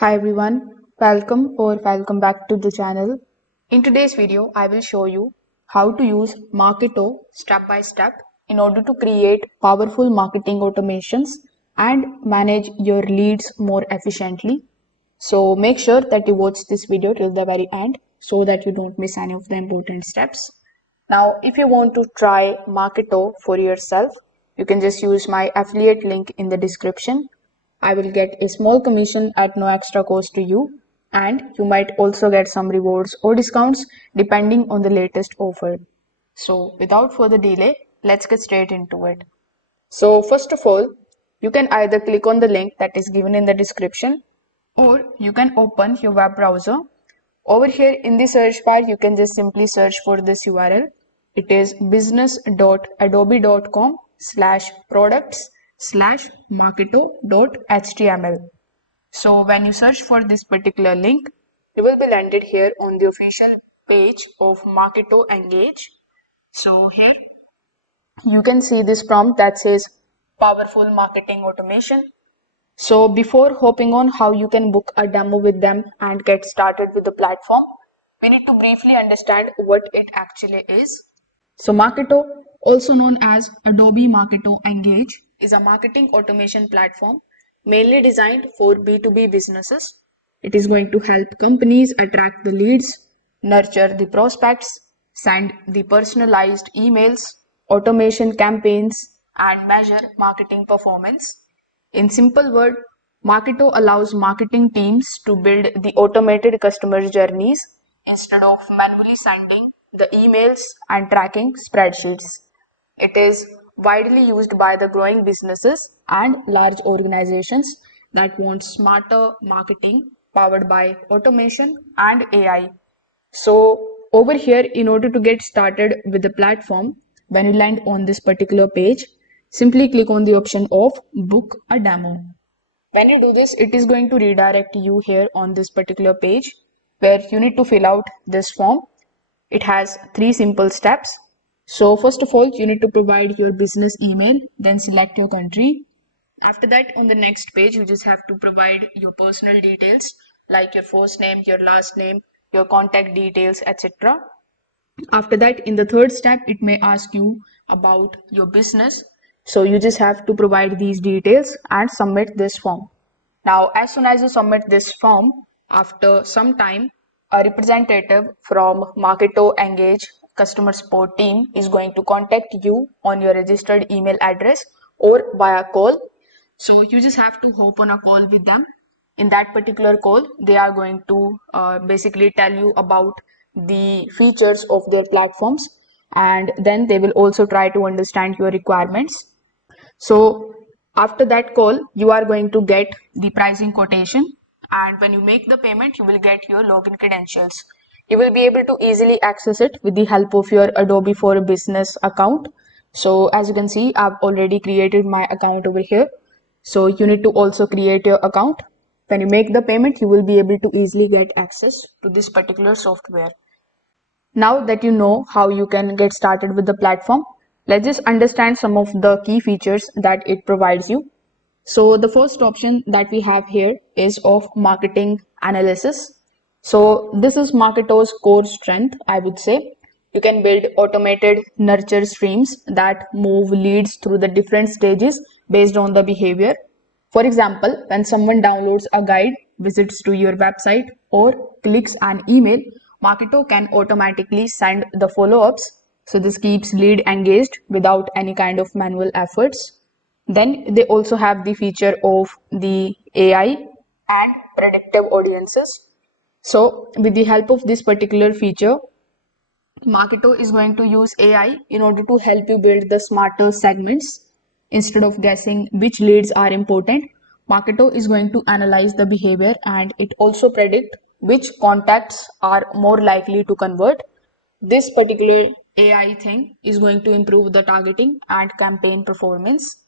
Hi everyone, welcome back to the channel. In today's video, I will show you how to use Marketo step by step in order to create powerful marketing automations and manage your leads more efficiently. So make sure that you watch this video till the very end so that you don't miss any of the important steps. Now, if you want to try Marketo for yourself, you can just use my affiliate link in the description. I will get a small commission at no extra cost to you, and you might also get some rewards or discounts depending on the latest offer. So, without further delay, let's get straight into it. So, first of all, you can either click on the link that is given in the description, or you can open your web browser. Over here in the search bar, you can just simply search for this URL. It is business.adobe.com/products/marketo.html. So when you search for this particular link, you will be landed here on the official page of Marketo Engage. So here you can see this prompt that says powerful marketing automation. So before hopping on how you can book a demo with them and get started with the platform, we need to briefly understand what it actually is. So Marketo, also known as Adobe Marketo Engage, is a marketing automation platform mainly designed for B2B businesses. It is going to help companies attract the leads, nurture the prospects, send the personalized emails, automation campaigns, and measure marketing performance. In simple word, Marketo allows marketing teams to build the automated customer journeys instead of manually sending the emails and tracking spreadsheets. It is widely used by the growing businesses and large organizations that want smarter marketing powered by automation and AI. So over here, in order to get started with the platform, when you land on this particular page, simply click on the option of book a demo. When you do this, it is going to redirect you here on this particular page where you need to fill out this form. It has 3 simple steps. So first of all, you need to provide your business email, then select your country. After that, on the next page, you just have to provide your personal details like your first name, your last name, your contact details, etc. After that, in the third step, it may ask you about your business. So you just have to provide these details and submit this form. Now, as soon as you submit this form, after some time, a representative from Marketo Engage customer support team is going to contact you on your registered email address or via call. So you just have to hop on a call with them. In that particular call, they are going to basically tell you about the features of their platforms, and then they will also try to understand your requirements. So after that call, you are going to get the pricing quotation, and when you make the payment, you will get your login credentials. You will be able to easily access it with the help of your Adobe for Business account. So as you can see, I've already created my account over here. So you need to also create your account. When you make the payment, you will be able to easily get access to this particular software. Now that you know how you can get started with the platform, let's just understand some of the key features that it provides you. So the first option that we have here is of marketing analysis. So this is Marketo's core strength, I would say. You can build automated nurture streams that move leads through the different stages based on the behavior. For example, when someone downloads a guide, visits to your website, or clicks an email, Marketo can automatically send the follow-ups. So this keeps lead engaged without any kind of manual efforts. Then they also have the feature of the AI and predictive audiences. So with the help of this particular feature, Marketo is going to use AI in order to help you build the smarter segments. Instead of guessing which leads are important, Marketo is going to analyze the behavior and it also predict which contacts are more likely to convert. This particular AI thing is going to improve the targeting and campaign performance.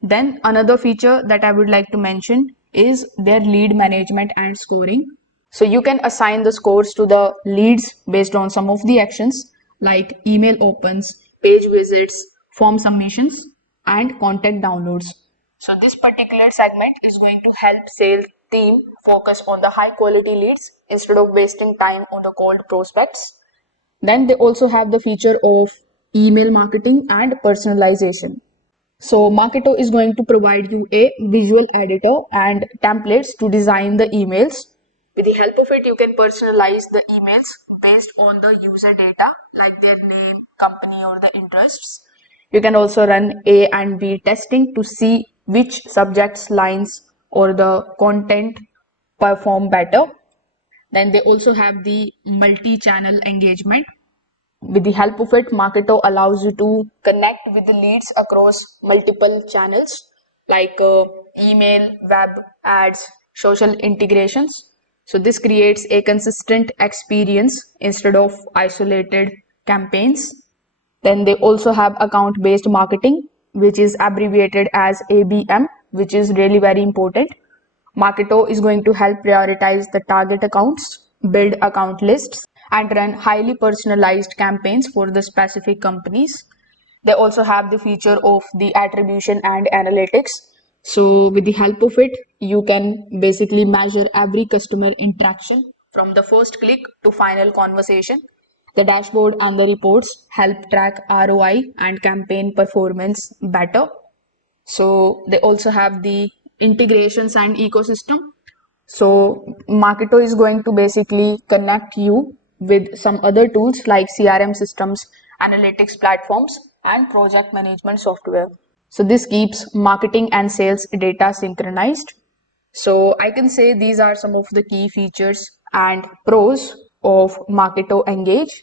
Then another feature that I would like to mention is their lead management and scoring. So you can assign the scores to the leads based on some of the actions like email opens, page visits, form submissions, and contact downloads. So this particular segment is going to help sales team focus on the high quality leads instead of wasting time on the cold prospects. Then they also have the feature of email marketing and personalization. So Marketo is going to provide you a visual editor and templates to design the emails. With the help of it, you can personalize the emails based on the user data like their name, company, or the interests. You can also run A and B testing to see which subjects, lines, or the content perform better. Then they also have the multi-channel engagement. With the help of it, Marketo allows you to connect with the leads across multiple channels like email, web, ads, social integrations. So this creates a consistent experience instead of isolated campaigns. Then they also have account based marketing, which is abbreviated as ABM, which is really very important. Marketo is going to help prioritize the target accounts, build account lists, and run highly personalized campaigns for the specific companies. They also have the feature of the attribution and analytics. So, with the help of it, you can basically measure every customer interaction from the first click to final conversation. The dashboard and the reports help track ROI and campaign performance better. So they also have the integrations and ecosystem. So Marketo is going to basically connect you with some other tools like CRM systems, analytics platforms, and project management software. So this keeps marketing and sales data synchronized. So I can say these are some of the key features and pros of Marketo Engage.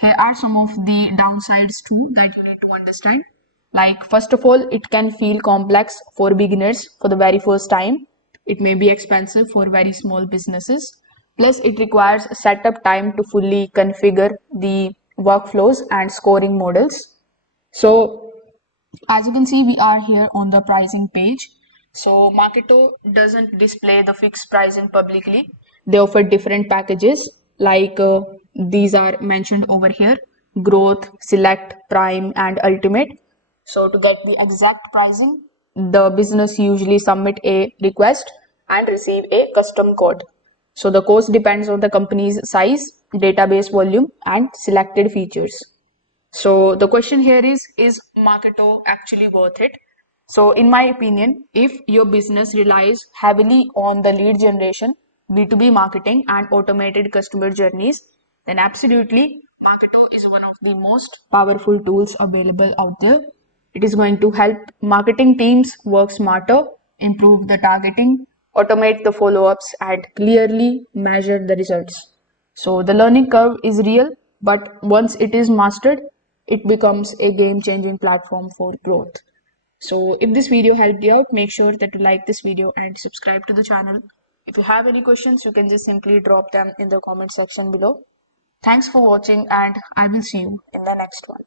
Here are some of the downsides too that you need to understand. Like, first of all, it can feel complex for beginners for the very first time. It may be expensive for very small businesses. Plus, it requires setup time to fully configure the workflows and scoring models. So, as you can see, we are here on the pricing page. So Marketo doesn't display the fixed pricing publicly. They offer different packages like these are mentioned over here: growth, select, prime, and ultimate. So to get the exact pricing, the business usually submit a request and receive a custom code. So the cost depends on the company's size, database volume, and selected features. So the question here is Marketo actually worth it? So in my opinion, if your business relies heavily on the lead generation, B2B marketing and automated customer journeys, then absolutely Marketo is one of the most powerful tools available out there. It is going to help marketing teams work smarter, improve the targeting, automate the follow-ups, and clearly measure the results. So the learning curve is real, but once it is mastered, it becomes a game-changing platform for growth. So if this video helped you out, make sure that you like this video and subscribe to the channel. If you have any questions, you can just simply drop them in the comment section below. Thanks for watching, and I will see you in the next one.